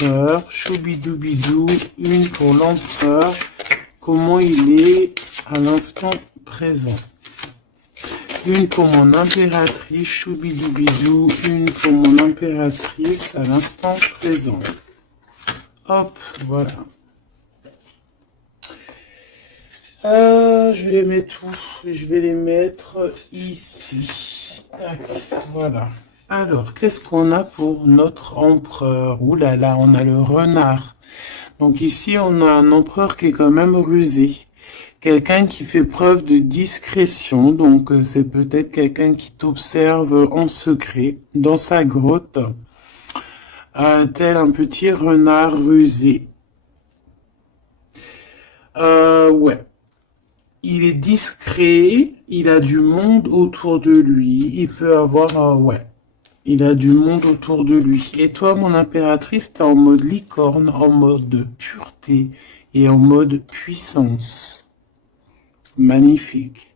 l'empereur. Choubidoubidou, une pour l'empereur. Comment il est à l'instant présent. Une pour mon impératrice. Choubidoubidou, une pour mon impératrice à l'instant présent. Hop, voilà. Je vais les mettre où? Je vais les mettre ici. Tac, voilà. Alors, qu'est-ce qu'on a pour notre empereur? Ouh là là, on a le renard. Donc ici, on a un empereur qui est quand même rusé. Quelqu'un qui fait preuve de discrétion. Donc, c'est peut-être quelqu'un qui t'observe en secret dans sa grotte. Tel un petit renard rusé. Ouais. Il est discret, il a du monde autour de lui. Il peut avoir... ouais. Il a du monde autour de lui. Et toi, mon impératrice, t'es en mode licorne, en mode pureté et en mode puissance. Magnifique.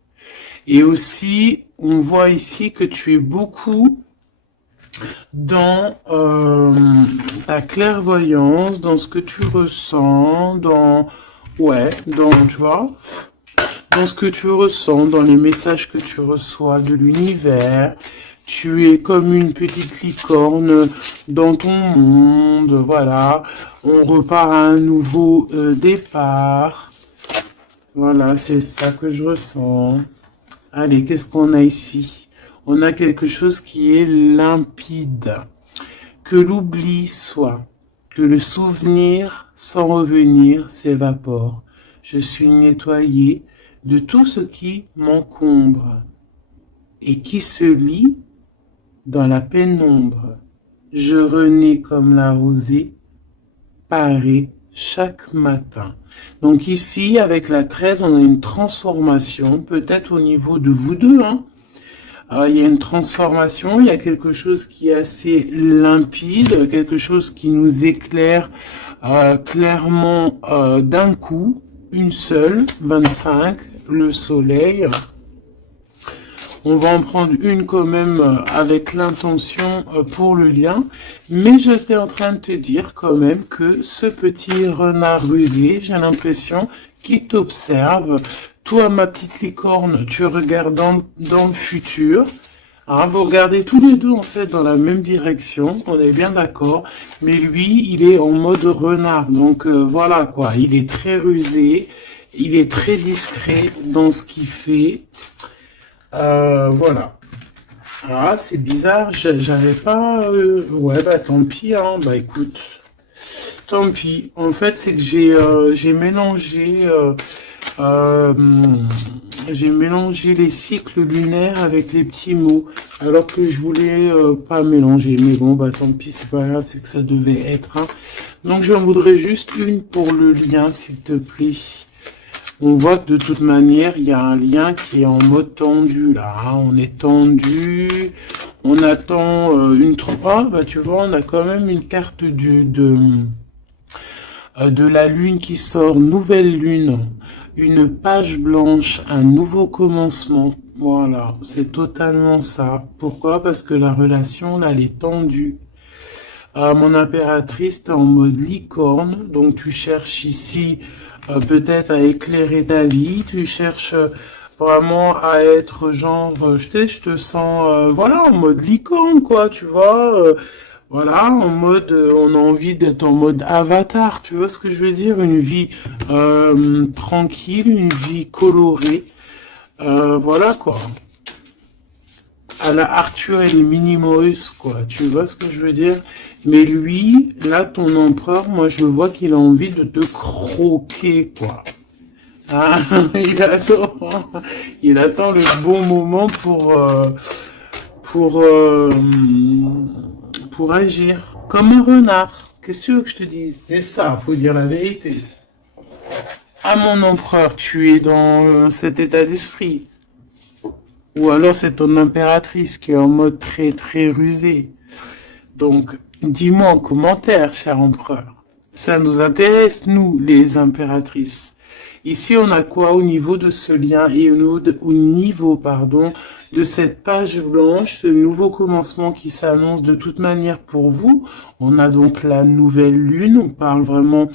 Et aussi, on voit ici que tu es beaucoup dans ta clairvoyance, dans ce que tu ressens, dans... Ouais, dans, tu vois, dans ce que tu ressens, dans les messages que tu reçois de l'univers. Tu es comme une petite licorne dans ton monde, voilà. On repart à un nouveau départ. Voilà, c'est ça que je ressens. Allez, qu'est-ce qu'on a ici? On a quelque chose qui est limpide. Que l'oubli soit, que le souvenir sans revenir s'évapore. Je suis nettoyé de tout ce qui m'encombre et qui se lie dans la pénombre. Je renais comme la rosée, parée chaque matin. Donc ici, avec la 13, on a une transformation, peut-être au niveau de vous deux. Il y a une transformation, il y a quelque chose qui est assez limpide, quelque chose qui nous éclaire clairement d'un coup, une seule, 25, le soleil. On va en prendre une quand même avec l'intention pour le lien. Mais j'étais en train de te dire quand même que ce petit renard rusé, j'ai l'impression qu'il t'observe. Toi, ma petite licorne, tu regardes dans le futur. Vous regardez tous les deux en fait dans la même direction, on est bien d'accord. Mais lui, il est en mode renard. Donc voilà quoi, il est très rusé, il est très discret dans ce qu'il fait. Voilà. Ah, c'est bizarre, j'avais pas... Ouais, bah tant pis, bah écoute. Tant pis. En fait, c'est que j'ai mélangé... j'ai mélangé les cycles lunaires avec les petits mots, alors que je voulais pas mélanger. Mais bon, bah tant pis, c'est pas grave, c'est que ça devait être. Donc j'en voudrais juste une pour le lien, s'il te plaît. On voit que de toute manière, il y a un lien qui est en mode tendu, là. On est tendu, on attend une 3. Bah, tu vois, on a quand même une carte de la lune qui sort, nouvelle lune, une page blanche, un nouveau commencement. Voilà, c'est totalement ça. Pourquoi? Parce que la relation, là, elle est tendue. Mon impératrice, t'es en mode licorne, donc tu cherches ici... peut-être à éclairer ta vie, tu cherches vraiment à être genre, je te sens, voilà, en mode licorne, quoi, tu vois, voilà, en mode, on a envie d'être en mode avatar, tu vois ce que je veux dire, une vie tranquille, une vie colorée, voilà, quoi. À la Arthur et les Minimoys, quoi, tu vois ce que je veux dire. Mais lui, là, ton empereur, moi, je vois qu'il a envie de te croquer, quoi. Il attend le bon moment pour agir. Comme un renard. Qu'est-ce que tu veux que je te dise? C'est ça, faut dire la vérité. Mon empereur, tu es dans cet état d'esprit. Ou alors c'est ton impératrice qui est en mode très très rusé. Donc, dis-moi en commentaire, cher empereur. Ça nous intéresse, nous, les impératrices. Ici, on a quoi au niveau de ce lien et au niveau, pardon, de cette page blanche, ce nouveau commencement qui s'annonce de toute manière pour vous. On a donc la nouvelle lune, on parle vraiment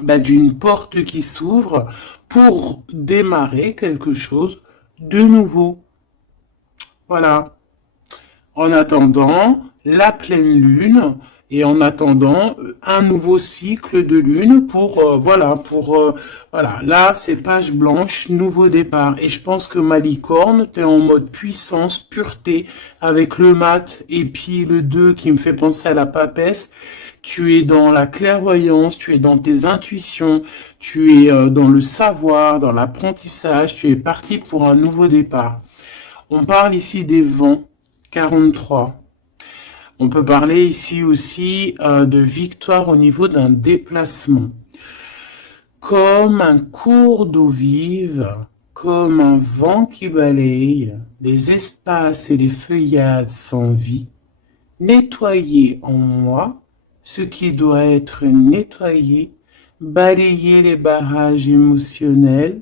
d'une porte qui s'ouvre pour démarrer quelque chose de nouveau. Voilà. En attendant la pleine lune et en attendant un nouveau cycle de lune pour voilà, là c'est page blanche, nouveau départ. Et je pense que ma licorne, t'es en mode puissance, pureté avec le mat et puis le 2 qui me fait penser à la papesse. Tu es dans la clairvoyance, tu es dans tes intuitions, tu es dans le savoir, dans l'apprentissage, tu es parti pour un nouveau départ. On parle ici des vents, 43. On peut parler ici aussi de victoire au niveau d'un déplacement. Comme un cours d'eau vive, comme un vent qui balaye les espaces et les feuillades sans vie, nettoyer en moi ce qui doit être nettoyé, balayer les barrages émotionnels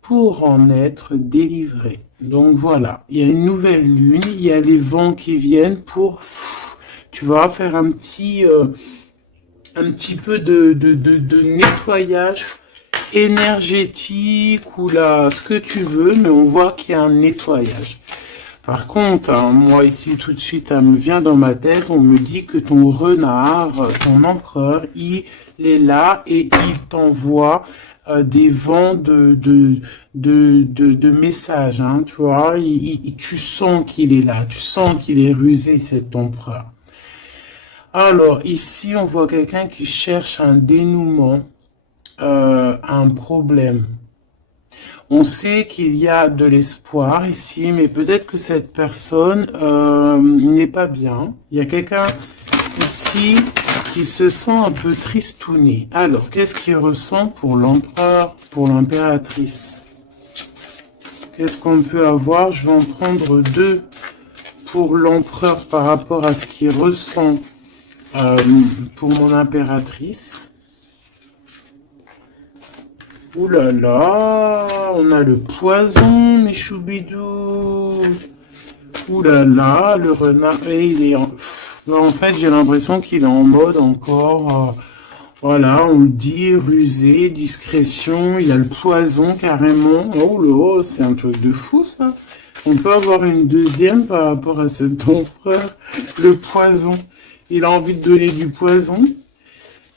pour en être délivré. Donc voilà, il y a une nouvelle lune, il y a les vents qui viennent pour, tu vas faire un petit peu de nettoyage énergétique ou là, ce que tu veux, mais on voit qu'il y a un nettoyage. Par contre, moi ici tout de suite, ça me vient dans ma tête, on me dit que ton renard, ton empereur, il est là et il t'envoie des vents de messages, hein, tu vois, tu sens qu'il est là, tu sens qu'il est rusé, cet empereur. Alors, ici, on voit quelqu'un qui cherche un dénouement, un problème. On sait qu'il y a de l'espoir ici, mais peut-être que cette personne n'est pas bien. Il y a quelqu'un ici qui se sent un peu tristouné. Alors, qu'est-ce qu'il ressent pour l'empereur, pour l'impératrice? Qu'est-ce qu'on peut avoir? Je vais en prendre 2 pour l'empereur par rapport à ce qu'il ressent pour mon impératrice. Ouh là là, on a le poison, mes choubidous. Ouh là là, le renard, et il est en fait, j'ai l'impression qu'il est en mode encore, voilà, on le dit, rusé, discrétion, il y a le poison carrément. Oh là, c'est un truc de fou ça. On peut avoir une deuxième par rapport à cet empereur, le poison. Il a envie de donner du poison.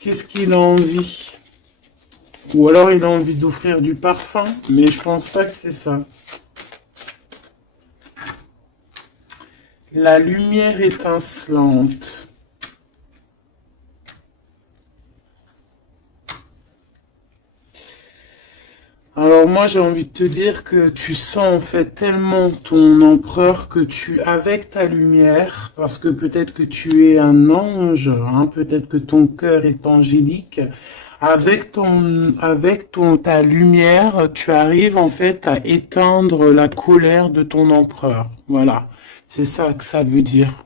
Qu'est-ce qu'il a envie? Ou alors il a envie d'offrir du parfum, mais je pense pas que c'est ça. La lumière étincelante. Alors moi j'ai envie de te dire que tu sens en fait tellement ton empereur que avec ta lumière, parce que peut-être que tu es un ange, hein, peut-être que ton cœur est angélique, avec ta lumière, tu arrives en fait à éteindre la colère de ton empereur. Voilà, c'est ça que ça veut dire.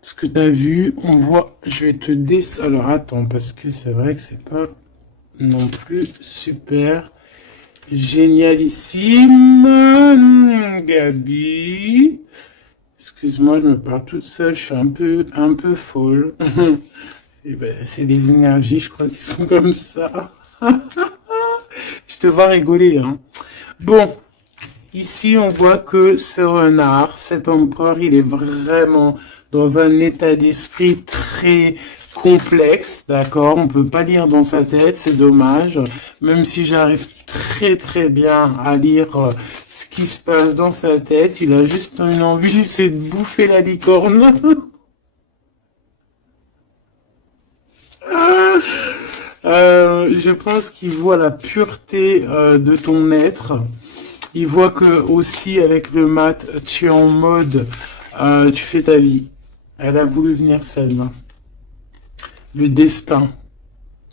Parce que tu as vu, on voit, je vais te alors attends, parce que c'est vrai que c'est pas non plus super génialissime, Gabi. Excuse-moi, je me parle toute seule, je suis un peu folle. C'est des énergies, je crois, qui sont comme ça. Je te vois rigoler, hein. Bon, ici, on voit que ce renard, cet empereur, il est vraiment dans un état d'esprit très complexe, d'accord? On peut pas lire dans sa tête, c'est dommage. Même si j'arrive très très bien à lire ce qui se passe dans sa tête, il a juste une envie, c'est de bouffer la licorne. Je pense qu'il voit la pureté de ton être. Il voit que aussi avec le mat, tu es en mode, tu fais ta vie. Elle a voulu venir Selma. Le destin.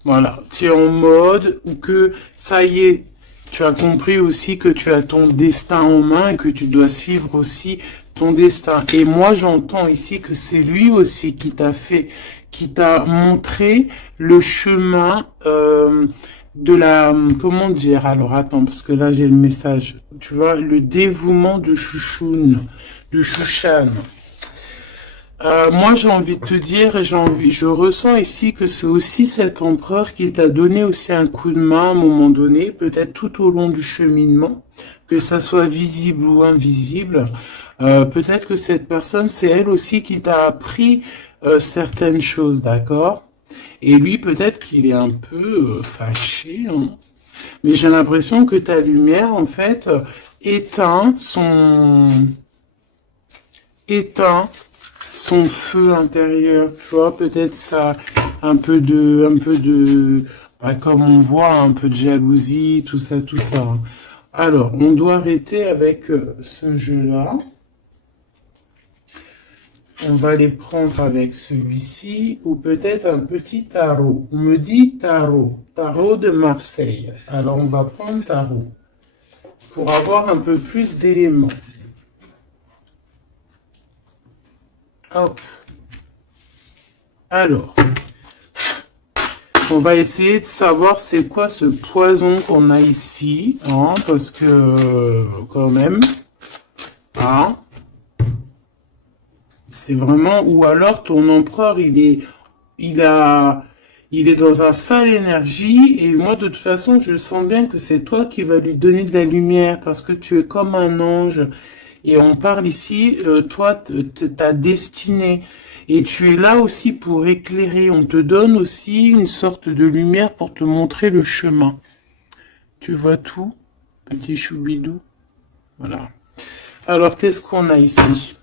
Voilà, tu es en mode où que ça y est, tu as compris aussi que tu as ton destin en main et que tu dois suivre aussi ton destin. Et moi, j'entends ici que c'est lui aussi qui t'a montré le chemin de la, comment dire, alors attends, parce que là j'ai le message, tu vois, le dévouement de Chouchoun, de Chouchan. Moi, j'ai envie de te dire, je ressens ici que c'est aussi cet empereur qui t'a donné aussi un coup de main à un moment donné, peut-être tout au long du cheminement, que ça soit visible ou invisible. Peut-être que cette personne, c'est elle aussi qui t'a appris certaines choses, d'accord? Et lui, peut-être qu'il est un peu fâché, hein. Mais j'ai l'impression que ta lumière, en fait, éteint éteint son feu intérieur, tu vois, peut-être ça, bah, comme on voit, un peu de jalousie, tout ça, tout ça. Alors, on doit arrêter avec ce jeu-là. On va les prendre avec celui-ci, ou peut-être un petit tarot. On me dit tarot de Marseille. Alors, on va prendre tarot, pour avoir un peu plus d'éléments. Hop. Alors, on va essayer de savoir c'est quoi ce poison qu'on a ici, hein, parce que quand même, hein, c'est vraiment, ou alors ton empereur il est dans un sale énergie et moi de toute façon je sens bien que c'est toi qui vas lui donner de la lumière parce que tu es comme un ange et on parle ici, toi, ta destinée. Et tu es là aussi pour éclairer. On te donne aussi une sorte de lumière pour te montrer le chemin. Tu vois tout, petit choubidou? Voilà. Alors, qu'est-ce qu'on a ici?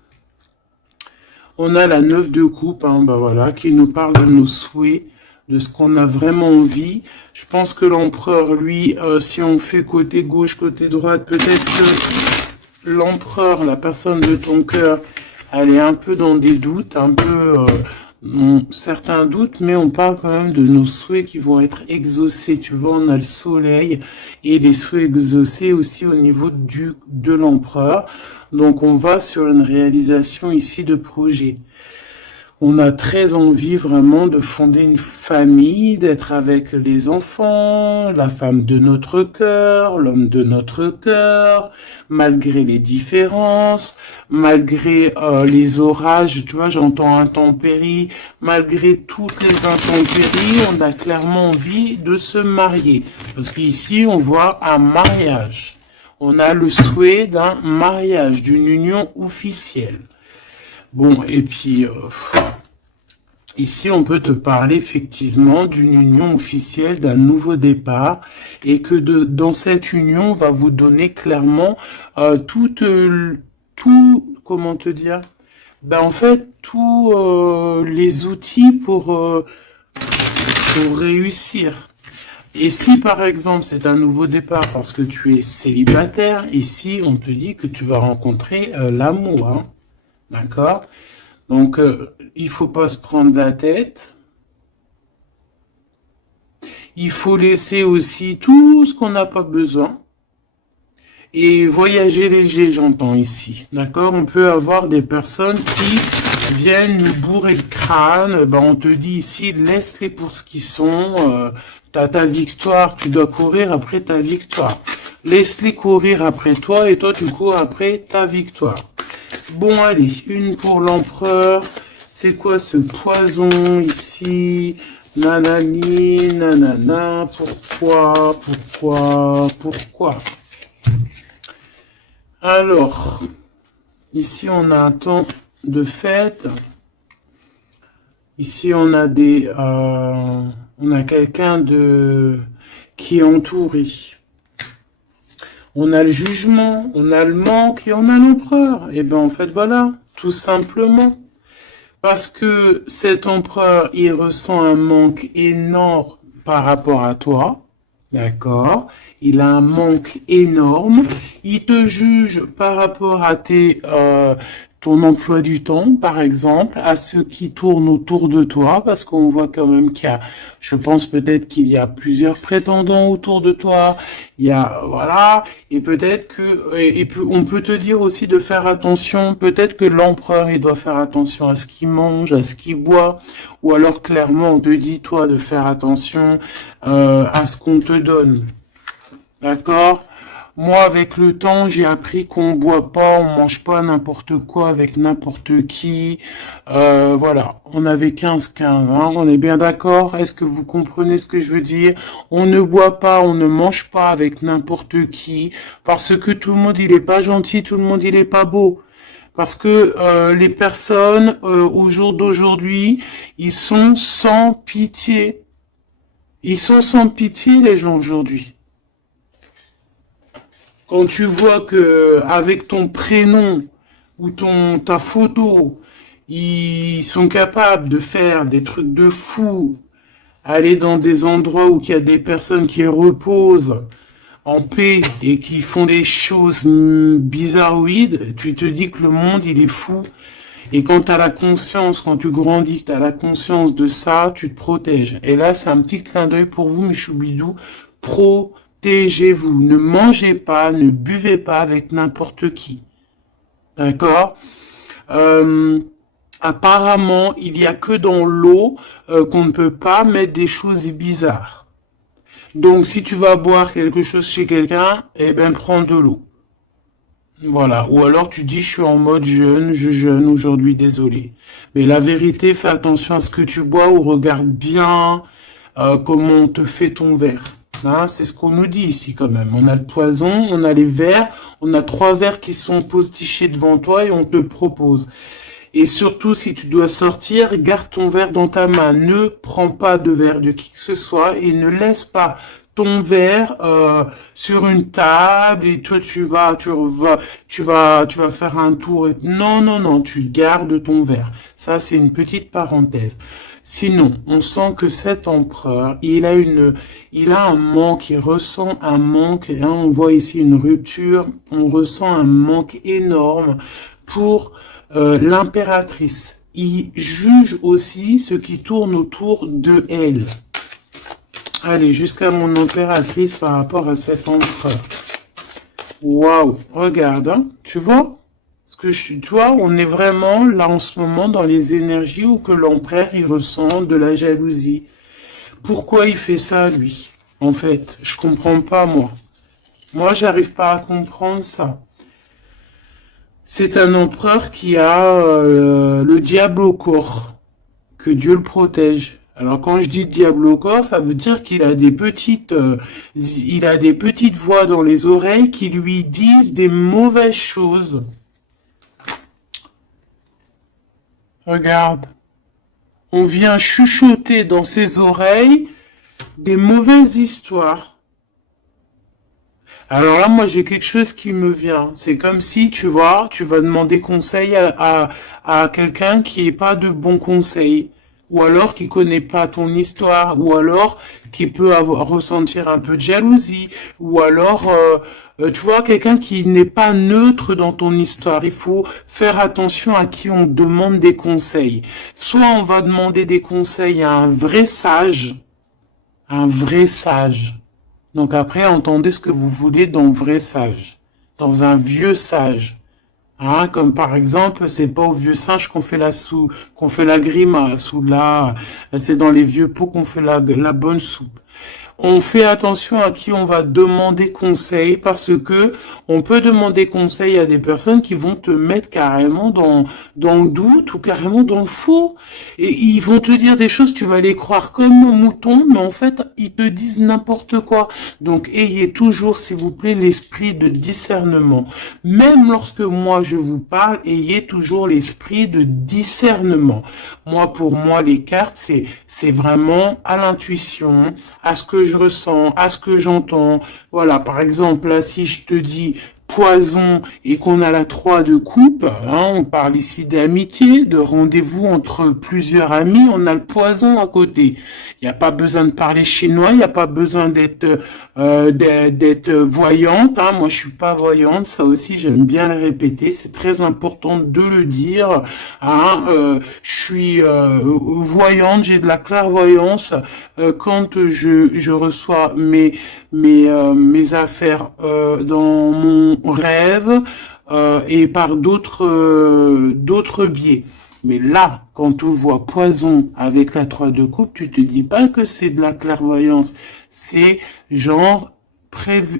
On a la 9 de coupe, hein, bah voilà, qui nous parle de nos souhaits, de ce qu'on a vraiment envie. Je pense que l'empereur, lui, si on fait côté gauche, côté droite, peut-être que l'empereur, la personne de ton cœur, elle est un peu dans des doutes, un peu certains doutes, mais on parle quand même de nos souhaits qui vont être exaucés. Tu vois, on a le soleil et les souhaits exaucés aussi au niveau de l'empereur. Donc on va sur une réalisation ici de projet. On a très envie vraiment de fonder une famille, d'être avec les enfants, la femme de notre cœur, l'homme de notre cœur, malgré les différences, malgré les orages, tu vois, j'entends intempéries, malgré toutes les intempéries, on a clairement envie de se marier. Parce qu'ici, on voit un mariage. On a le souhait d'un mariage, d'une union officielle. Bon, et puis, ici, on peut te parler effectivement d'une union officielle, d'un nouveau départ, et que dans cette union, on va vous donner clairement comment te dire? Ben, en fait, tous les outils pour réussir. Et si par exemple c'est un nouveau départ parce que tu es célibataire, ici on te dit que tu vas rencontrer l'amour, hein. D'accord? Donc il faut pas se prendre la tête. Il faut laisser aussi tout ce qu'on n'a pas besoin. Et voyager léger, j'entends ici. D'accord? On peut avoir des personnes qui viennent nous bourrer le crâne. Ben, on te dit ici, laisse-les pour ce qu'ils sont. T'as ta victoire, tu dois courir après ta victoire. Laisse-les courir après toi et toi tu cours après ta victoire. Bon allez, une pour l'empereur. C'est quoi ce poison ici? Nanani, nanana, pourquoi? Alors, ici on a un temps de fête. Ici on a on a quelqu'un qui est entouré. On a le jugement, on a le manque et on a l'empereur. Et ben en fait voilà, tout simplement. Parce que cet empereur, il ressent un manque énorme par rapport à toi. D'accord? Il a un manque énorme. Il te juge par rapport à ton emploi du temps, par exemple, à ceux qui tournent autour de toi, parce qu'on voit quand même qu'il y a, je pense peut-être qu'il y a plusieurs prétendants autour de toi, il y a, voilà, et peut-être que, on peut te dire aussi de faire attention, peut-être que l'empereur, il doit faire attention à ce qu'il mange, à ce qu'il boit, ou alors clairement, on te dit, toi, de faire attention à ce qu'on te donne. D'accord? Moi, avec le temps, j'ai appris qu'on boit pas, on mange pas n'importe quoi avec n'importe qui. Voilà, on avait 15-15, hein, on est bien d'accord? Est-ce que vous comprenez ce que je veux dire? On ne boit pas, on ne mange pas avec n'importe qui, parce que tout le monde, il est pas gentil, tout le monde, il est pas beau. Parce que les personnes, au jour d'aujourd'hui, ils sont sans pitié. Ils sont sans pitié, les gens, aujourd'hui. Quand tu vois que avec ton prénom ou ta photo, ils sont capables de faire des trucs de fou, aller dans des endroits où il y a des personnes qui reposent en paix et qui font des choses bizarroïdes, tu te dis que le monde il est fou. Et quand tu as la conscience, quand tu grandis, tu as la conscience de ça, tu te protèges. Et là, c'est un petit clin d'œil pour vous, mes choubidous. Protégez-vous. Ne mangez pas, ne buvez pas avec n'importe qui. D'accord? Apparemment, il y a que dans l'eau qu'on ne peut pas mettre des choses bizarres. Donc, si tu vas boire quelque chose chez quelqu'un, eh ben, prends de l'eau. Voilà. Ou alors tu dis, je suis en mode jeûne, je jeûne aujourd'hui, désolé. Mais la vérité, fais attention à ce que tu bois ou regarde bien comment on te fait ton verre. Hein, c'est ce qu'on nous dit ici quand même. On a le poison, on a les verres, on a 3 verres qui sont postichés devant toi et on te le propose. Et surtout, si tu dois sortir, garde ton verre dans ta main. Ne prends pas de verre de qui que ce soit et ne laisse pas ton verre sur une table et toi tu vas faire un tour. Non, non, non, tu gardes ton verre. Ça, c'est une petite parenthèse. Sinon, on sent que cet empereur, il a un manque, il ressent un manque. Hein, on voit ici une rupture, on ressent un manque énorme pour l'impératrice. Il juge aussi ce qui tourne autour de elle. Allez, jusqu'à mon impératrice par rapport à cet empereur. Waouh, regarde, hein, tu vois? Tu vois, on est vraiment là en ce moment dans les énergies où que l'empereur il ressent de la jalousie. Pourquoi il fait ça, lui? En fait, je comprends pas, moi. Moi, j'arrive pas à comprendre ça. C'est un empereur qui a le diable au corps. Que Dieu le protège. Alors quand je dis diable au corps, ça veut dire qu'il a il a des petites voix dans les oreilles qui lui disent des mauvaises choses. Regarde, on vient chuchoter dans ses oreilles des mauvaises histoires. Alors là, moi, j'ai quelque chose qui me vient. C'est comme si, tu vois, tu vas demander conseil à quelqu'un qui n'est pas de bons conseils. Ou alors qui connaît pas ton histoire. Ou alors qui peut ressentir un peu de jalousie. Ou alors, tu vois, quelqu'un qui n'est pas neutre dans ton histoire. Il faut faire attention à qui on demande des conseils. Soit on va demander des conseils à un vrai sage. Un vrai sage. Donc après, entendez ce que vous voulez dans vrai sage, dans un vieux sage. Hein, comme par exemple, c'est pas au vieux sage qu'on fait la grimace, ou là, c'est dans les vieux pots qu'on fait la bonne soupe. On fait attention à qui on va demander conseil parce que on peut demander conseil à des personnes qui vont te mettre carrément dans le doute ou carrément dans le faux. Et ils vont te dire des choses, tu vas les croire comme un mouton, mais en fait, ils te disent n'importe quoi. Donc, ayez toujours, s'il vous plaît, l'esprit de discernement. Même lorsque moi je vous parle, ayez toujours l'esprit de discernement. Moi, pour moi, les cartes, c'est vraiment à l'intuition, à ce que je ressens, à ce que j'entends. Voilà, par exemple, là, si je te dis Poisson et qu'on a la 3 de coupe, hein, on parle ici d'amitié, de rendez-vous entre plusieurs amis, on a le poison à côté. Il n'y a pas besoin de parler chinois, il n'y a pas besoin d'être voyante. Hein. Moi, je suis pas voyante, ça aussi, j'aime bien le répéter. C'est très important de le dire. Hein. Je suis voyante, j'ai de la clairvoyance quand je reçois mes affaires dans mon rêve et par d'autres biais. Mais là, quand tu vois poison avec la 3 de coupe, tu te dis pas que c'est de la clairvoyance. C'est genre prévenir.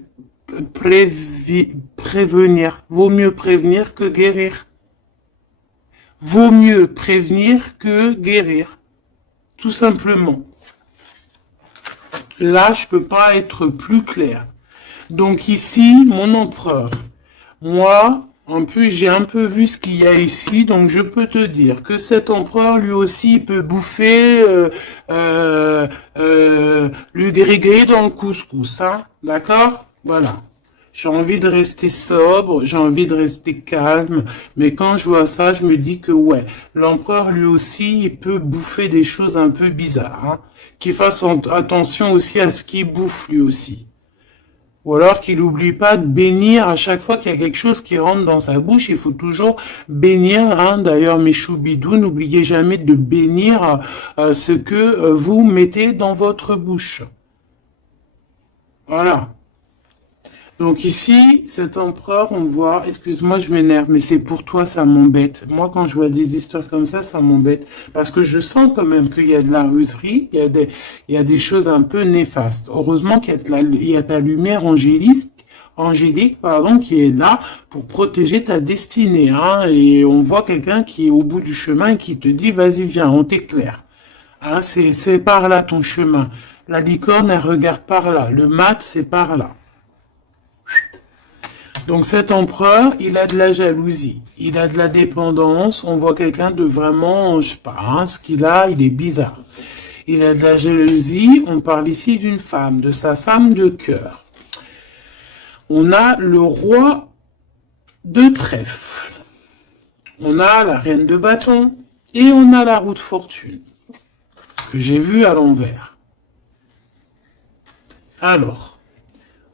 Vaut mieux prévenir que guérir. Vaut mieux prévenir que guérir. Tout simplement. Là, je peux pas être plus clair. Donc ici, mon empereur. Moi, en plus, j'ai un peu vu ce qu'il y a ici, donc je peux te dire que cet empereur, lui aussi, peut bouffer le gris-gris dans le couscous, hein, d'accord? Voilà. J'ai envie de rester sobre, j'ai envie de rester calme, mais quand je vois ça, je me dis que ouais, l'empereur, lui aussi, il peut bouffer des choses un peu bizarres, hein. Qu'il fasse attention aussi à ce qu'il bouffe, lui aussi. Ou alors qu'il n'oublie pas de bénir à chaque fois qu'il y a quelque chose qui rentre dans sa bouche. Il faut toujours bénir. Hein. D'ailleurs, mes choubidous, n'oubliez jamais de bénir ce que vous mettez dans votre bouche. Voilà. Donc ici, cet empereur, on voit, excuse-moi, je m'énerve, mais c'est pour toi, ça m'embête. Moi, quand je vois des histoires comme ça m'embête. Parce que je sens quand même qu'il y a de la ruserie, il y a des choses un peu néfastes. Heureusement qu'il y a ta lumière angélique, pardon, qui est là pour protéger ta destinée, hein. Et on voit quelqu'un qui est au bout du chemin et qui te dit, vas-y, viens, on t'éclaire. Hein, c'est par là ton chemin. La licorne, elle regarde par là. Le mat, c'est par là. Donc cet empereur, il a de la jalousie, il a de la dépendance, on voit quelqu'un de vraiment, je sais pas, hein, ce qu'il a, il est bizarre. Il a de la jalousie, on parle ici d'une femme, de sa femme de cœur. On a le roi de trèfle, on a la reine de bâton et on a la roue de fortune, que j'ai vue à l'envers. Alors,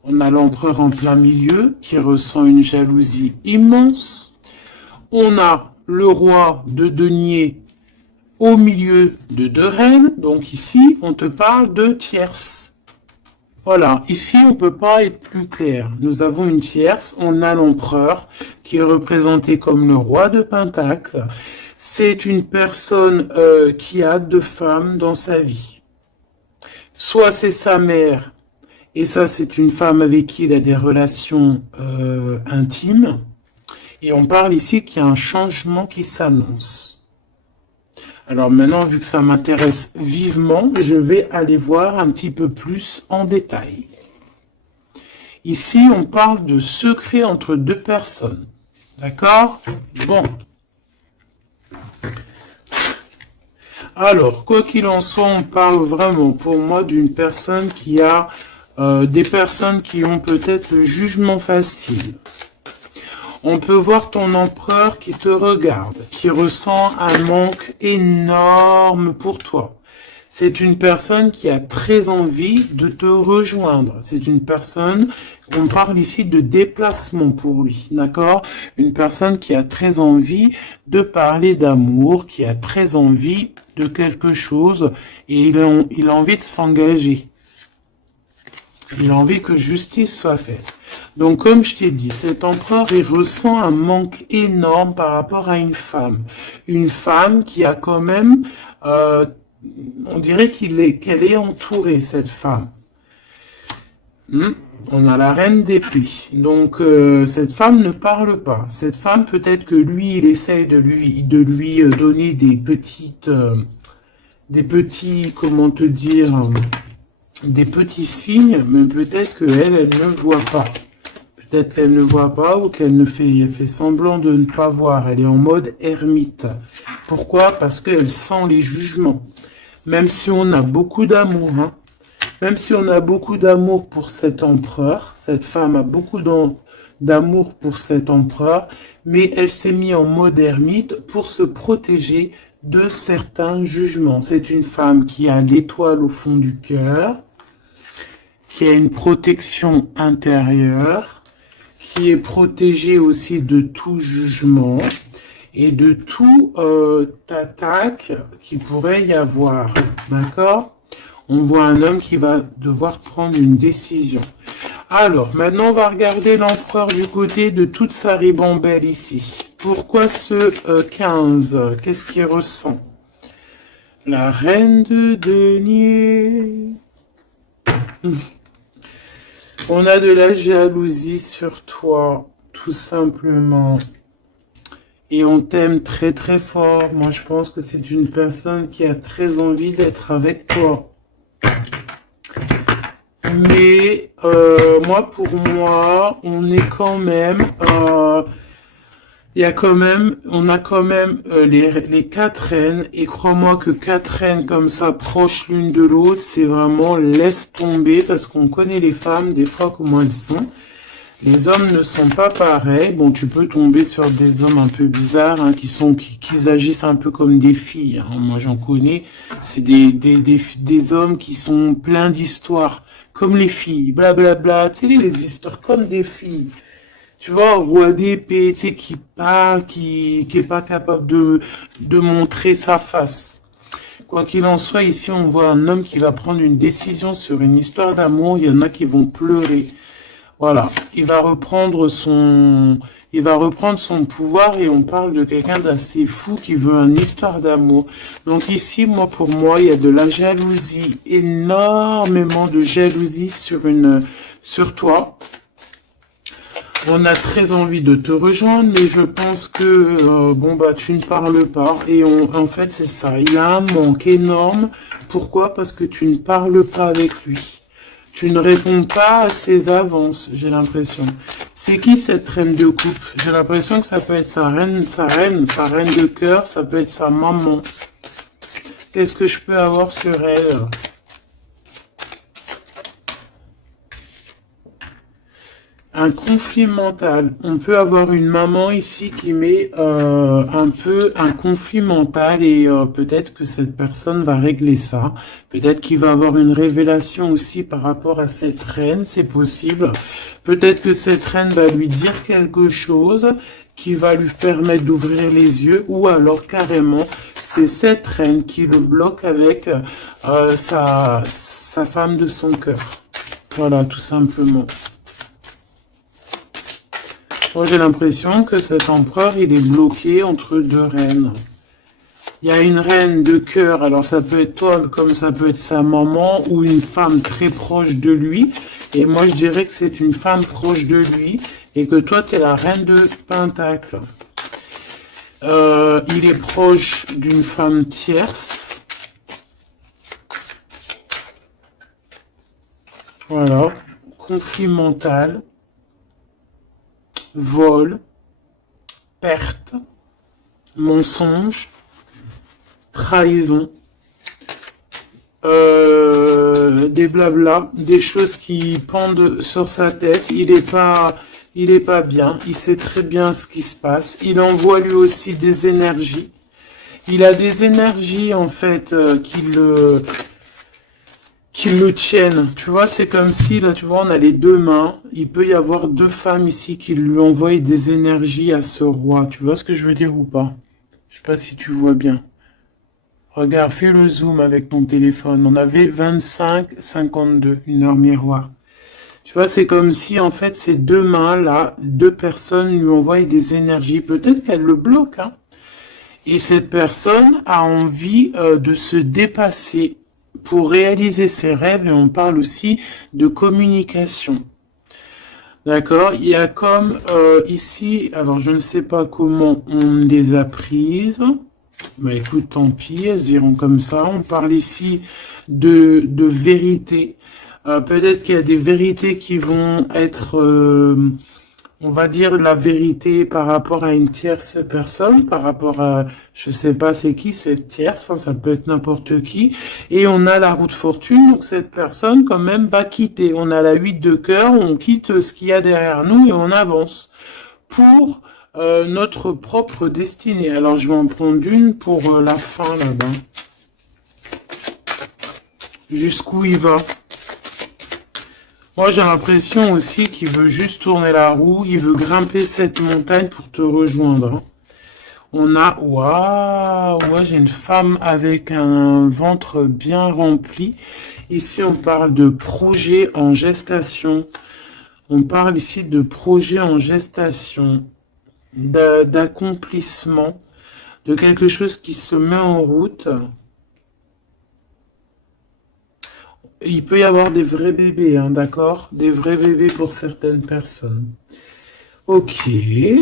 on a l'empereur en plein milieu qui ressent une jalousie immense. On a le roi de denier au milieu de deux reines. Donc ici, on te parle de tierce. Voilà, ici, on ne peut pas être plus clair. Nous avons une tierce. On a l'empereur qui est représenté comme le roi de Pentacle. C'est une personne qui a deux femmes dans sa vie. Soit c'est sa mère, et ça, c'est une femme avec qui il a des relations intimes. Et on parle ici qu'il y a un changement qui s'annonce. Alors maintenant, vu que ça m'intéresse vivement, je vais aller voir un petit peu plus en détail. Ici, on parle de secret entre deux personnes. D'accord? Bon. Alors, quoi qu'il en soit, on parle vraiment, pour moi, d'une personne qui a des personnes qui ont peut-être le jugement facile. On peut voir ton empereur qui te regarde, qui ressent un manque énorme pour toi. C'est une personne qui a très envie de te rejoindre. C'est une personne, on parle ici de déplacement pour lui, d'accord? Une personne qui a très envie de parler d'amour, qui a très envie de quelque chose et il a envie de s'engager. Il a envie que justice soit faite. Donc, comme je t'ai dit, cet empereur, il ressent un manque énorme par rapport à une femme. Une femme qui a quand même, on dirait qu'elle est entourée, cette femme. On a la reine d'épée. Donc, cette femme ne parle pas. Cette femme, peut-être que lui, il essaye de lui donner des petits, comment te dire, des petits signes, mais peut-être qu'elle, elle ne voit pas. Peut-être qu'elle ne voit pas ou qu'elle elle fait semblant de ne pas voir. Elle est en mode ermite. Pourquoi? Parce qu'elle sent les jugements. Même si on a beaucoup d'amour, même si on a beaucoup d'amour pour cet empereur, cette femme a beaucoup d'amour pour cet empereur, mais elle s'est mise en mode ermite pour se protéger de certains jugements. C'est une femme qui a l'étoile au fond du cœur, qui a une protection intérieure, qui est protégée aussi de tout jugement et de tout attaque qui pourrait y avoir. D'accord? On voit un homme qui va devoir prendre une décision. Alors, maintenant, on va regarder l'empereur du côté de toute sa ribambelle ici. Pourquoi ce 15? Qu'est-ce qu'il ressent? La reine de denier. On a de la jalousie sur toi, tout simplement. Et on t'aime très très fort. Moi, je pense que c'est une personne qui a très envie d'être avec toi. Mais pour moi, on est quand même, on a quand même les 4 reines. Et crois-moi que 4 reines comme ça, proches l'une de l'autre, c'est vraiment laisse tomber parce qu'on connaît les femmes des fois comment elles sont. Les hommes ne sont pas pareils. Bon, tu peux tomber sur des hommes un peu bizarres, hein, qui agissent un peu comme des filles. Hein. Moi, j'en connais. C'est des hommes qui sont pleins d'histoires, comme les filles, blablabla. Tu sais, les histoires comme des filles. Tu vois, roi d'épée, tu sais, qui parle, qui est pas capable de montrer sa face. Quoi qu'il en soit, ici, on voit un homme qui va prendre une décision sur une histoire d'amour. Il y en a qui vont pleurer. Voilà, il va reprendre son pouvoir et on parle de quelqu'un d'assez fou qui veut une histoire d'amour. Donc ici, pour moi, il y a de la jalousie, énormément de jalousie sur toi. On a très envie de te rejoindre, mais je pense que tu ne parles pas. Et en fait, c'est ça. Il y a un manque énorme. Pourquoi? Parce que tu ne parles pas avec lui. Tu ne réponds pas à ses avances, j'ai l'impression. C'est qui cette reine de coupe? J'ai l'impression que ça peut être sa reine de cœur, ça peut être sa maman. Qu'est-ce que je peux avoir sur elle? Un conflit mental. On peut avoir une maman ici qui met un peu un conflit mental et peut-être que cette personne va régler ça. Peut-être qu'il va avoir une révélation aussi par rapport à cette reine, c'est possible. Peut-être que cette reine va lui dire quelque chose qui va lui permettre d'ouvrir les yeux ou alors carrément c'est cette reine qui le bloque avec sa femme de son cœur. Voilà, tout simplement. Moi, j'ai l'impression que cet empereur, il est bloqué entre 2 reines. Il y a une reine de cœur, alors ça peut être toi, comme ça peut être sa maman, ou une femme très proche de lui. Et moi, je dirais que c'est une femme proche de lui, et que toi, tu es la reine de Pentacle. Il est proche d'une femme tierce. Voilà, conflit mental. Vol, perte, mensonge, trahison, des blabla, des choses qui pendent sur sa tête. Il est pas bien. Il sait très bien ce qui se passe. Il envoie lui aussi des énergies. Il a des énergies en fait qui le tiennent. Tu vois, c'est comme si, là, tu vois, on a les 2 mains. Il peut y avoir 2 femmes ici qui lui envoient des énergies à ce roi. Tu vois ce que je veux dire ou pas? Je sais pas si tu vois bien. Regarde, fais le zoom avec ton téléphone. On avait 25-52, une heure miroir. Tu vois, c'est comme si, en fait, ces 2 mains-là, 2 personnes lui envoient des énergies. Peut-être qu'elle le bloque, hein. Et cette personne a envie de se dépasser pour réaliser ses rêves, et on parle aussi de communication. D'accord? Il y a comme ici, alors je ne sais pas comment on les a prises. Bah écoute, tant pis, elles diront comme ça. On parle ici de vérité. Peut-être qu'il y a des vérités qui vont être on va dire la vérité par rapport à une tierce personne, par rapport à, je sais pas c'est qui cette tierce, hein, ça peut être n'importe qui. Et on a la roue de fortune, donc cette personne quand même va quitter. On a la 8 de cœur, on quitte ce qu'il y a derrière nous et on avance pour notre propre destinée. Alors je vais en prendre une pour la fin là-bas. Jusqu'où il va? Moi, j'ai l'impression aussi qu'il veut juste tourner la roue, il veut grimper cette montagne pour te rejoindre. Hein. On a, waouh, moi j'ai une femme avec un ventre bien rempli. Ici, on parle de projet en gestation. On parle ici de projet en gestation, d'accomplissement, de quelque chose qui se met en route. Il peut y avoir des vrais bébés, hein, d'accord? Des vrais bébés pour certaines personnes. Ok,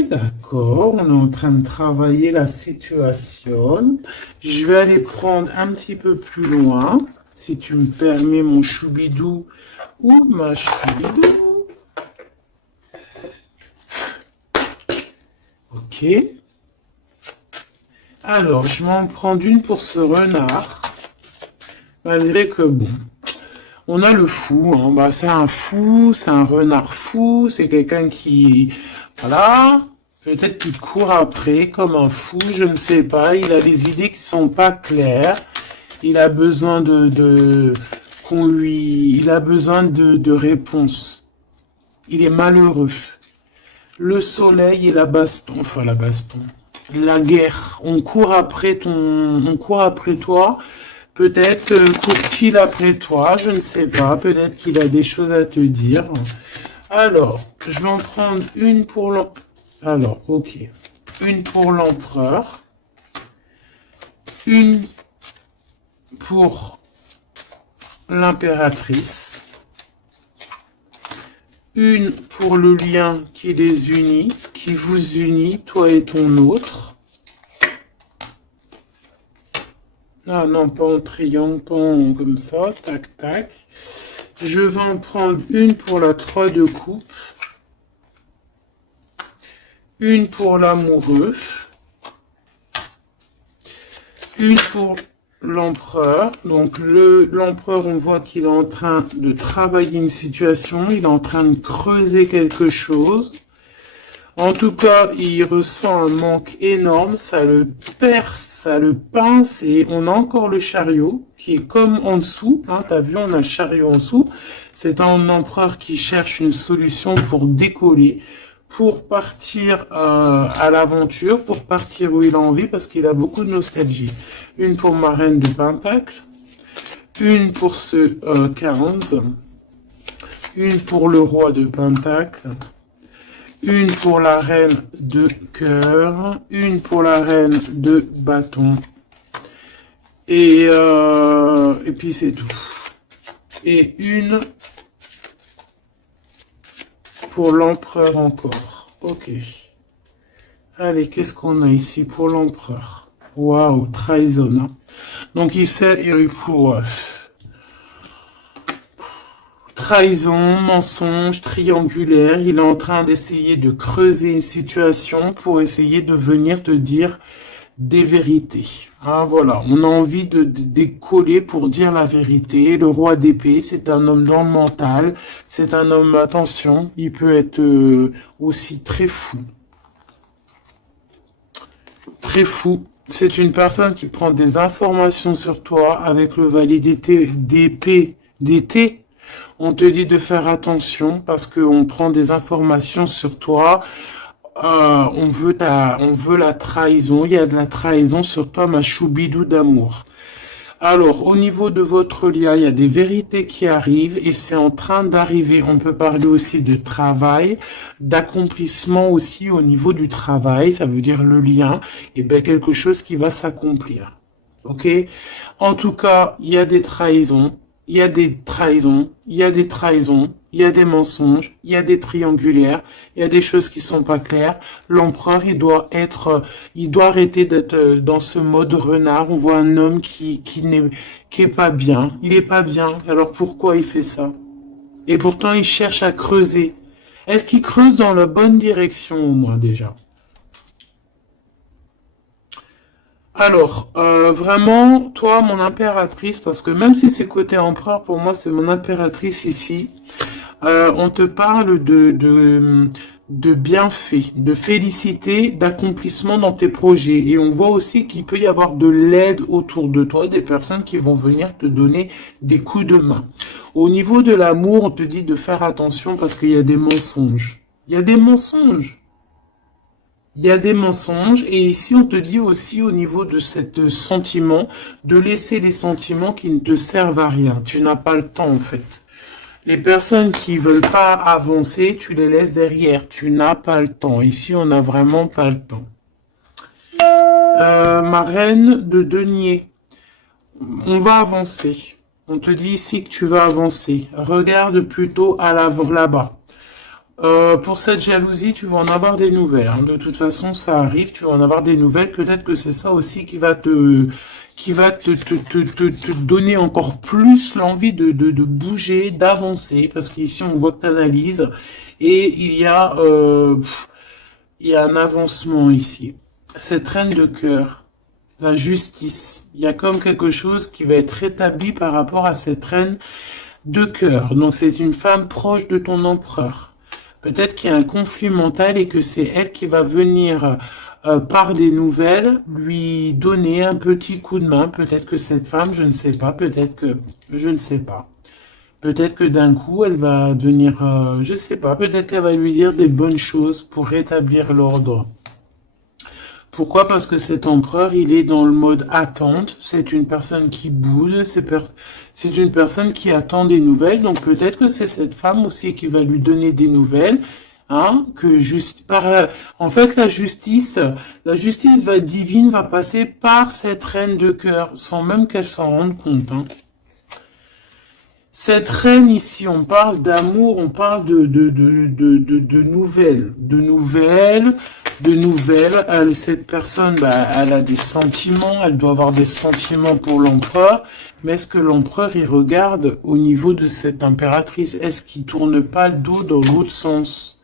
d'accord. On est en train de travailler la situation. Je vais aller prendre un petit peu plus loin, si tu me permets, mon choubidou ou ma choubidou. Ok. Alors, je vais en prendre une pour ce renard. Malgré que, bon... On a le fou, hein. Bah, c'est un fou, c'est un renard fou, c'est quelqu'un qui, voilà, peut-être qu'il court après comme un fou, je ne sais pas, il a des idées qui sont pas claires, il a besoin il a besoin de réponses, il est malheureux. Le soleil et la baston, enfin la baston, la guerre, on court après toi. Peut-être court-il après toi, je ne sais pas. Peut-être qu'il a des choses à te dire. Alors, je vais en prendre une pour l'empereur. Alors, ok. Une pour l'empereur. Une pour l'impératrice. Une pour le lien qui les unit, qui vous unit, toi et ton autre. Ah non, pas en triangle, pas en comme ça, tac, tac. Je vais en prendre une pour la 3 de coupe. Une pour l'amoureux. Une pour l'empereur. Donc l'empereur, on voit qu'il est en train de travailler une situation, il est en train de creuser quelque chose. En tout cas, il ressent un manque énorme, ça le perce, ça le pince, et on a encore le chariot, qui est comme en dessous, hein, t'as vu, on a le chariot en dessous. C'est un empereur qui cherche une solution pour décoller, pour partir à l'aventure, pour partir où il a envie, parce qu'il a beaucoup de nostalgie. Une pour ma reine de Pentacle, une pour ce 15, une pour le roi de Pentacle, une pour la reine de cœur, une pour la reine de bâton, et puis c'est tout. Et une pour l'empereur encore. Ok. Allez, qu'est-ce qu'on a ici pour l'empereur? Waouh, trahison. Hein. Donc il sait, trahison, mensonge, triangulaire, il est en train d'essayer de creuser une situation pour essayer de venir te dire des vérités. Hein, voilà, on a envie de décoller pour dire la vérité. Le roi d'épée, c'est un homme dans le mental, c'est un homme, attention, il peut être aussi très fou. Très fou. C'est une personne qui prend des informations sur toi avec le valet d'épée d'été. On te dit de faire attention parce qu'on prend des informations sur toi. On veut la trahison. Il y a de la trahison sur toi, ma choubidou d'amour. Alors, au niveau de votre lien, il y a des vérités qui arrivent et c'est en train d'arriver. On peut parler aussi de travail, d'accomplissement aussi au niveau du travail. Ça veut dire le lien. Et bien, quelque chose qui va s'accomplir. Ok? En tout cas, il y a des trahisons. Il y a des trahisons, il y a des trahisons, il y a des mensonges, il y a des triangulaires, il y a des choses qui sont pas claires. L'empereur, il doit arrêter d'être dans ce mode renard. On voit un homme qui est pas bien. Il est pas bien. Alors pourquoi il fait ça? Et pourtant, il cherche à creuser. Est-ce qu'il creuse dans la bonne direction au moins déjà? Alors, vraiment, toi, mon impératrice, parce que même si c'est côté empereur, pour moi, c'est mon impératrice ici. On te parle de bienfaits, de félicité, d'accomplissement dans tes projets. Et on voit aussi qu'il peut y avoir de l'aide autour de toi, des personnes qui vont venir te donner des coups de main. Au niveau de l'amour, on te dit de faire attention parce qu'il y a des mensonges. Il y a des mensonges. Il y a des mensonges et ici on te dit aussi au niveau de cet sentiment de laisser les sentiments qui ne te servent à rien. Tu n'as pas le temps en fait. Les personnes qui veulent pas avancer, tu les laisses derrière. Tu n'as pas le temps. Ici on n'a vraiment pas le temps. Ma reine de denier. On va avancer. On te dit ici que tu vas avancer. Regarde plutôt à l'avant là-bas. Pour cette jalousie, tu vas en avoir des nouvelles. Hein. De toute façon, ça arrive, tu vas en avoir des nouvelles. Peut-être que c'est ça aussi qui va te donner encore plus l'envie de bouger, d'avancer. Parce qu'ici, on voit que tu analyses. Et il y a un avancement ici. Cette reine de cœur, la justice. Il y a comme quelque chose qui va être rétabli par rapport à cette reine de cœur. Donc, c'est une femme proche de ton empereur. Peut-être qu'il y a un conflit mental et que c'est elle qui va venir par des nouvelles lui donner un petit coup de main. Peut-être que cette femme, je ne sais pas, peut-être que je ne sais pas. Peut-être que d'un coup, elle va devenir, je ne sais pas, peut-être qu'elle va lui dire des bonnes choses pour rétablir l'ordre. Pourquoi? Parce que cet empereur, il est dans le mode attente. C'est une personne qui boude. C'est une personne qui attend des nouvelles. Donc peut-être que c'est cette femme aussi qui va lui donner des nouvelles. Hein, en fait, la justice divine va passer par cette reine de cœur, sans même qu'elle s'en rende compte. Hein. Cette reine ici, on parle d'amour, on parle de nouvelles, cette personne, elle a des sentiments, elle doit avoir des sentiments pour l'empereur. Mais est-ce que l'empereur, il regarde au niveau de cette impératrice? Est-ce qu'il tourne pas le dos dans l'autre sens?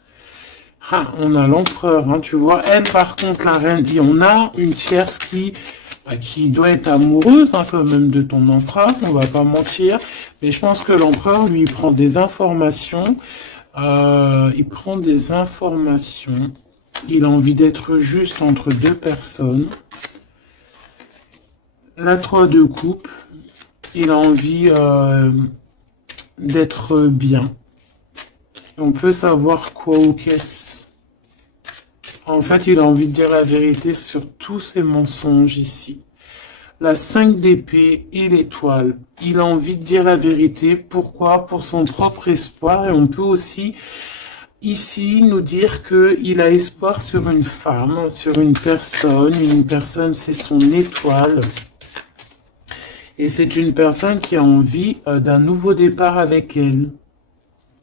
Ah, on a l'empereur, hein, tu vois. Elle, par contre, la reine, et on a une tierce qui doit être amoureuse, hein, quand même, de ton empereur, on va pas mentir. Mais je pense que l'empereur, lui, il prend des informations. Il a envie d'être juste entre deux personnes. La 3 de coupe. Il a envie d'être bien. On peut savoir quoi ou qu'est-ce. En fait, il a envie de dire la vérité sur tous ces mensonges ici. La 5 d'épée et l'étoile. Il a envie de dire la vérité. Pourquoi? Pour son propre espoir. Et on peut aussi ici nous dire qu'il a espoir sur une femme, sur une personne. Une personne, c'est son étoile. Et c'est une personne qui a envie d'un nouveau départ avec elle.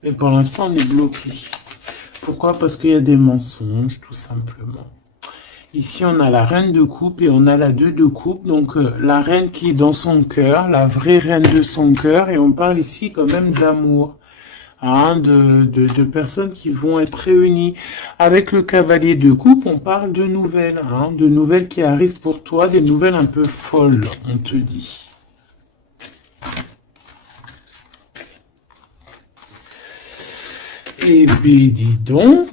Et pour l'instant, on est bloqué. Pourquoi? Parce qu'il y a des mensonges, tout simplement. Ici, on a la reine de coupe et on a la 2 de coupe. Donc, la reine qui est dans son cœur, la vraie reine de son cœur. Et on parle ici quand même d'amour. Hein, de personnes qui vont être réunies. Avec le cavalier de coupe, on parle de nouvelles. Hein, de nouvelles qui arrivent pour toi, des nouvelles un peu folles, on te dit. Et puis dis donc,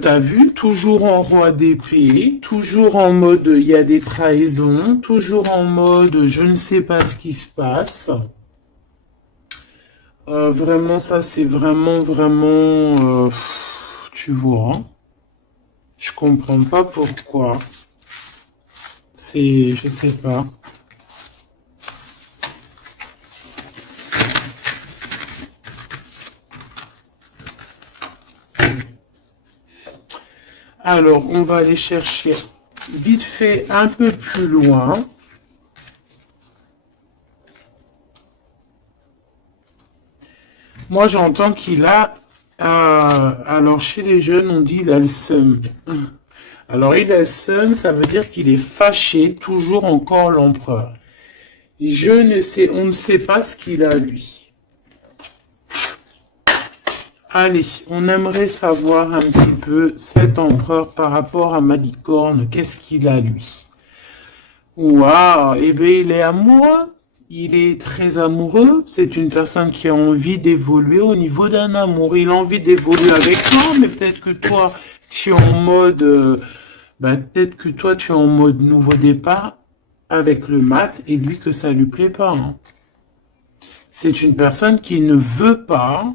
t'as vu, toujours en roi d'épée, toujours en mode il y a des trahisons, toujours en mode je ne sais pas ce qui se passe. Vraiment, ça c'est vraiment, tu vois, hein. Je comprends pas pourquoi. Je sais pas. Alors, on va aller chercher vite fait un peu plus loin. Moi, j'entends qu'il a... alors, chez les jeunes, on dit il a le seum. Alors, il a le seum, ça veut dire qu'il est fâché, toujours encore l'empereur. On ne sait pas ce qu'il a, lui. Allez, on aimerait savoir un petit peu cet empereur par rapport à Malicorne. Qu'est-ce qu'il a, lui? Waouh, eh bien, il est amoureux. Il est très amoureux. C'est une personne qui a envie d'évoluer au niveau d'un amour. Il a envie d'évoluer avec toi, mais peut-être que toi, tu es en mode, peut-être que toi, tu es en mode nouveau départ avec le mat et lui que ça lui plaît pas, hein. C'est une personne qui ne veut pas.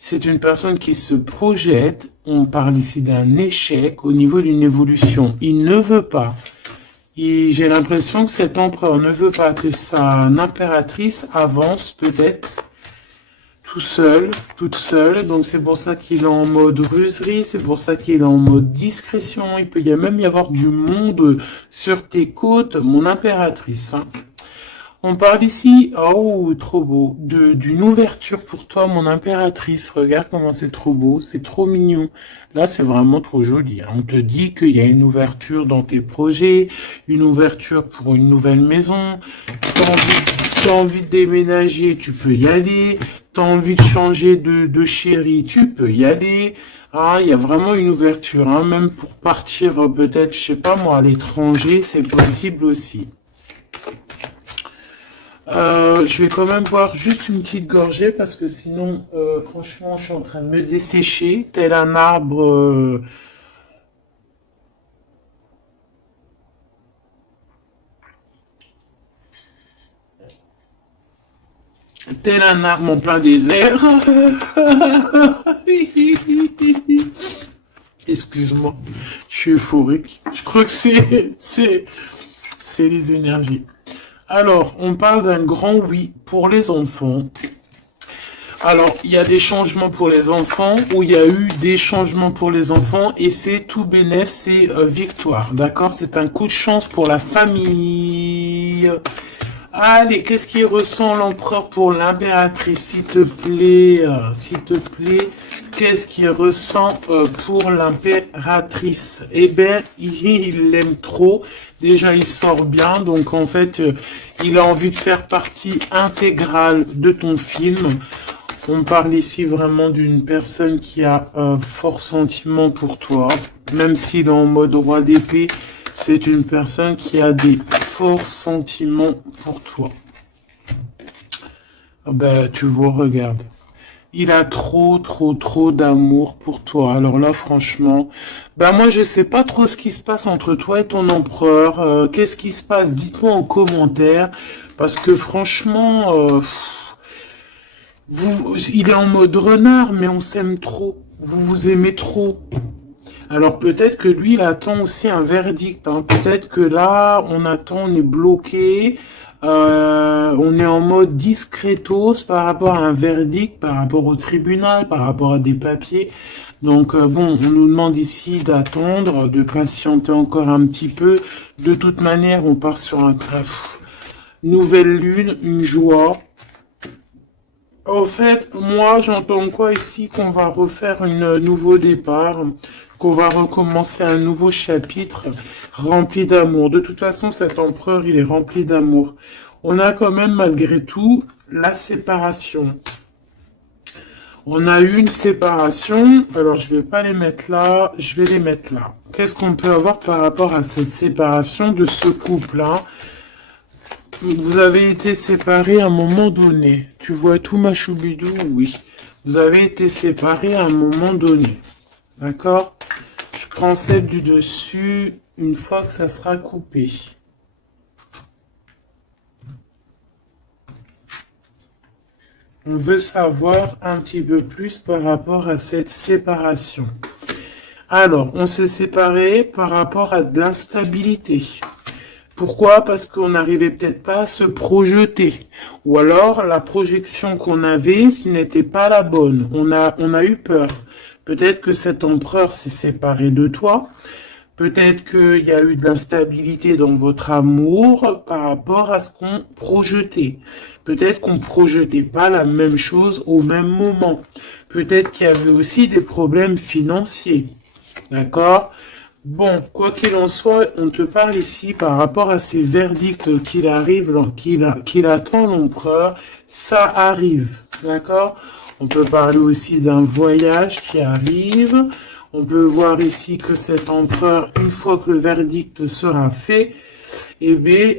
C'est une personne qui se projette. On parle ici d'un échec au niveau d'une évolution. Il ne veut pas. Et j'ai l'impression que cet empereur ne veut pas que sa impératrice avance peut-être tout seul, toute seule. Donc c'est pour ça qu'il est en mode ruserie, c'est pour ça qu'il est en mode discrétion. Il peut même y avoir du monde sur tes côtes, mon impératrice, hein. On parle ici, oh, trop beau, d'une ouverture pour toi, mon impératrice. Regarde comment c'est trop beau, c'est trop mignon. Là, c'est vraiment trop joli, hein. On te dit qu'il y a une ouverture dans tes projets, une ouverture pour une nouvelle maison. T'as envie de déménager, tu peux y aller. T'as envie de changer de chérie, tu peux y aller. Ah, il y a vraiment une ouverture, hein. Même pour partir peut-être, je sais pas moi, à l'étranger, c'est possible aussi. Je vais quand même boire juste une petite gorgée parce que sinon, franchement, je suis en train de me dessécher, tel un arbre, tel un arbre en plein désert. Excuse-moi, je suis euphorique. Je crois que c'est les énergies. Alors, on parle d'un grand oui pour les enfants. Alors, il y a des changements pour les enfants, ou il y a eu des changements pour les enfants, et c'est tout bénéf, c'est victoire, d'accord? C'est un coup de chance pour la famille. Allez, qu'est-ce qu'il ressent l'empereur pour l'impératrice, s'il te plaît, qu'est-ce qu'il ressent pour l'impératrice? Eh ben, il l'aime trop. Déjà, il sort bien, donc en fait, il a envie de faire partie intégrale de ton film. On parle ici vraiment d'une personne qui a un fort sentiment pour toi, même s'il est en mode roi d'épée. C'est une personne qui a des forts sentiments pour toi. Ben, tu vois, regarde. Il a trop, trop, trop d'amour pour toi. Alors là, franchement, ben moi, je sais pas trop ce qui se passe entre toi et ton empereur. Qu'est-ce qui se passe? Dites-moi en commentaire. Parce que franchement, il est en mode renard, mais on s'aime trop. Vous vous aimez trop. Alors peut-être que lui, il attend aussi un verdict, hein. Peut-être que là, on attend, on est bloqué, on est en mode discretos par rapport à un verdict, par rapport au tribunal, par rapport à des papiers. Donc bon, on nous demande ici d'attendre, de patienter encore un petit peu. De toute manière, on part sur un nouvelle lune, une joie. Au fait, moi, j'entends quoi ici? Qu'on va refaire un nouveau départ, qu'on va recommencer un nouveau chapitre rempli d'amour. De toute façon, cet empereur, il est rempli d'amour. On a quand même, malgré tout, la séparation. On a eu une séparation. Alors, je vais pas les mettre là, je vais les mettre là. Qu'est-ce qu'on peut avoir par rapport à cette séparation de ce couple-là? Vous avez été séparés à un moment donné. Tu vois tout, ma choubidou? Oui. Vous avez été séparés à un moment donné. D'accord? Je prends celle du dessus une fois que ça sera coupé. On veut savoir un petit peu plus par rapport à cette séparation. Alors, on s'est séparés par rapport à de l'instabilité. Pourquoi? Parce qu'on n'arrivait peut-être pas à se projeter. Ou alors, la projection qu'on avait, ce n'était pas la bonne. On a eu peur. Peut-être que cet empereur s'est séparé de toi. Peut-être qu'il y a eu de l'instabilité dans votre amour par rapport à ce qu'on projetait. Peut-être qu'on ne projetait pas la même chose au même moment. Peut-être qu'il y avait aussi des problèmes financiers. D'accord? Bon, quoi qu'il en soit, on te parle ici par rapport à ces verdicts qu'il attend l'empereur. Ça arrive, d'accord? On peut parler aussi d'un voyage qui arrive. On peut voir ici que cet empereur, une fois que le verdict sera fait, eh bien,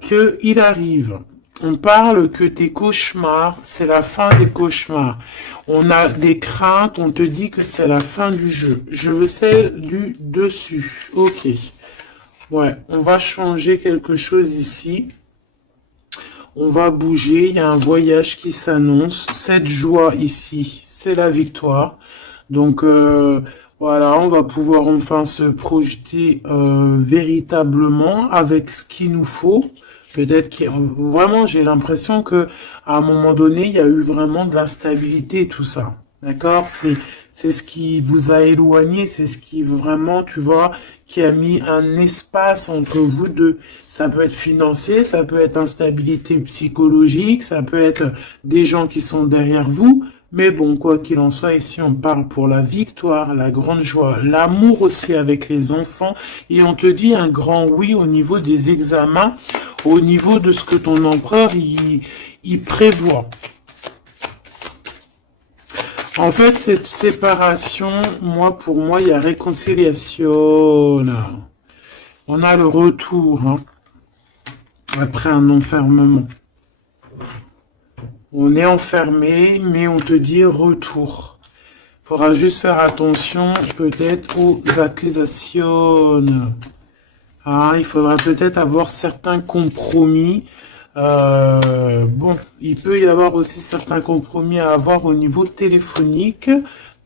qu'il arrive. On parle que tes cauchemars, c'est la fin des cauchemars. On a des craintes, on te dit que c'est la fin du jeu. Je veux celle du dessus. Ok. Ouais, on va changer quelque chose ici. On va bouger, il y a un voyage qui s'annonce. Cette joie ici, c'est la victoire. Donc voilà, on va pouvoir enfin se projeter véritablement avec ce qu'il nous faut. Peut-être que vraiment, j'ai l'impression que à un moment donné, il y a eu vraiment de l'instabilité et tout ça. D'accord? C'est ce qui vous a éloigné, c'est ce qui vraiment, tu vois, qui a mis un espace entre vous deux. Ça peut être financier, ça peut être instabilité psychologique, ça peut être des gens qui sont derrière vous. Mais bon, quoi qu'il en soit, ici on parle pour la victoire, la grande joie, l'amour aussi avec les enfants. Et on te dit un grand oui au niveau des examens, au niveau de ce que ton empereur il prévoit. En fait, cette séparation, pour moi, il y a réconciliation. On a le retour, hein, après un enfermement. On est enfermé, mais on te dit retour. Il faudra juste faire attention, peut-être, aux accusations. Hein, il faudra peut-être avoir certains compromis. Bon, il peut y avoir aussi certains compromis à avoir au niveau téléphonique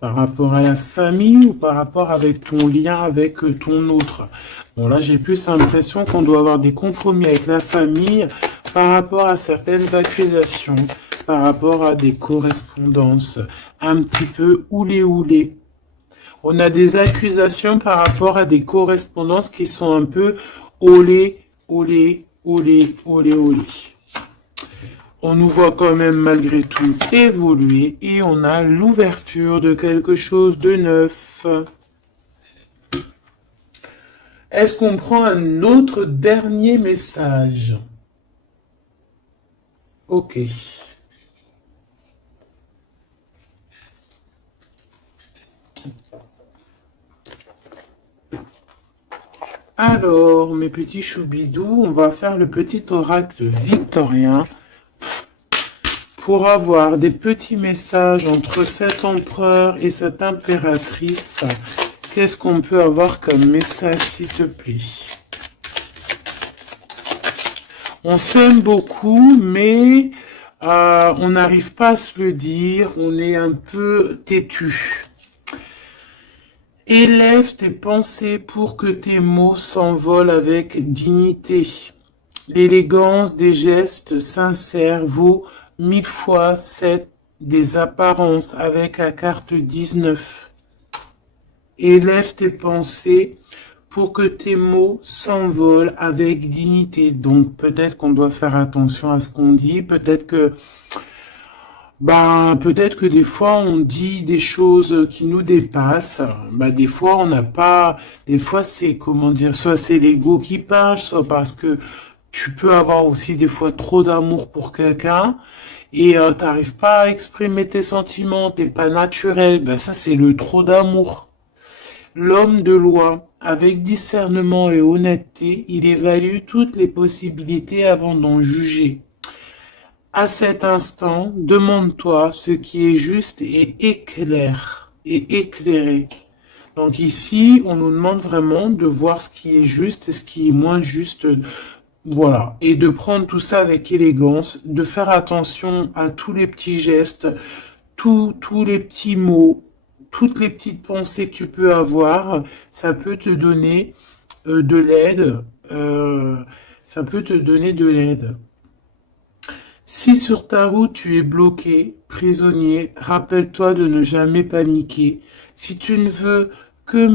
par rapport à la famille ou par rapport avec ton lien avec ton autre. Bon, là, j'ai plus l'impression qu'on doit avoir des compromis avec la famille par rapport à certaines accusations, par rapport à des correspondances un petit peu oulé. On a des accusations par rapport à des correspondances qui sont un peu olé. On nous voit quand même malgré tout évoluer et on a l'ouverture de quelque chose de neuf. Est-ce qu'on prend un autre dernier message? Ok. Alors, mes petits choubidous, on va faire le petit oracle victorien pour avoir des petits messages entre cet empereur et cette impératrice. Qu'est-ce qu'on peut avoir comme message, s'il te plaît? On s'aime beaucoup, mais on n'arrive pas à se le dire, on est un peu têtu. Élève tes pensées pour que tes mots s'envolent avec dignité. L'élégance des gestes sincères vaut 1000 fois 7 des apparences avec la carte 19. Élève tes pensées pour que tes mots s'envolent avec dignité. Donc peut-être qu'on doit faire attention à ce qu'on dit, peut-être que des fois on dit des choses qui nous dépassent. Des fois on n'a pas, des fois c'est soit c'est l'ego qui parle, soit parce que tu peux avoir aussi des fois trop d'amour pour quelqu'un et t'arrives pas à exprimer tes sentiments, t'es pas naturel. Ça c'est le trop d'amour. L'homme de loi, avec discernement et honnêteté, il évalue toutes les possibilités avant d'en juger. À cet instant, demande-toi ce qui est juste et éclairé. Donc ici, on nous demande vraiment de voir ce qui est juste et ce qui est moins juste. Voilà. Et de prendre tout ça avec élégance, de faire attention à tous les petits gestes, tous les petits mots, toutes les petites pensées que tu peux avoir. Ça peut te donner de l'aide. Ça peut te donner de l'aide. Si sur ta route tu es bloqué, prisonnier, rappelle-toi de ne jamais paniquer. Si tu ne veux que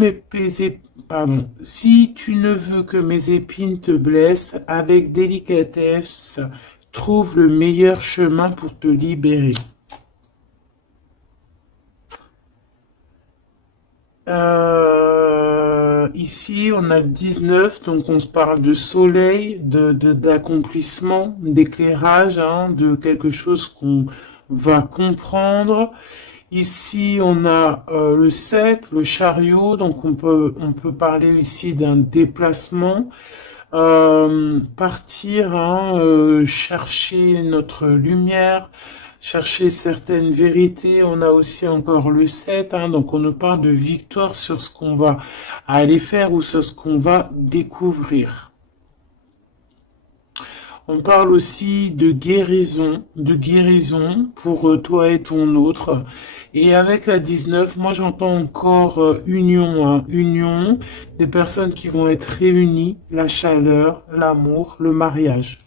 mes épines te blessent, avec délicatesse, trouve le meilleur chemin pour te libérer. Ici, on a 19, donc on se parle de soleil, d'accomplissement, d'éclairage, hein, de quelque chose va comprendre. Ici, on a le 7, le chariot, donc on peut parler ici d'un déplacement. Partir, hein, chercher notre lumière, chercher certaines vérités. On a aussi encore le 7, hein, donc on nous parle de victoire sur ce qu'on va aller faire ou sur ce qu'on va découvrir. On parle aussi de guérison pour toi et ton autre. Et avec la 19, moi j'entends encore union, hein, union, des personnes qui vont être réunies, la chaleur, l'amour, le mariage.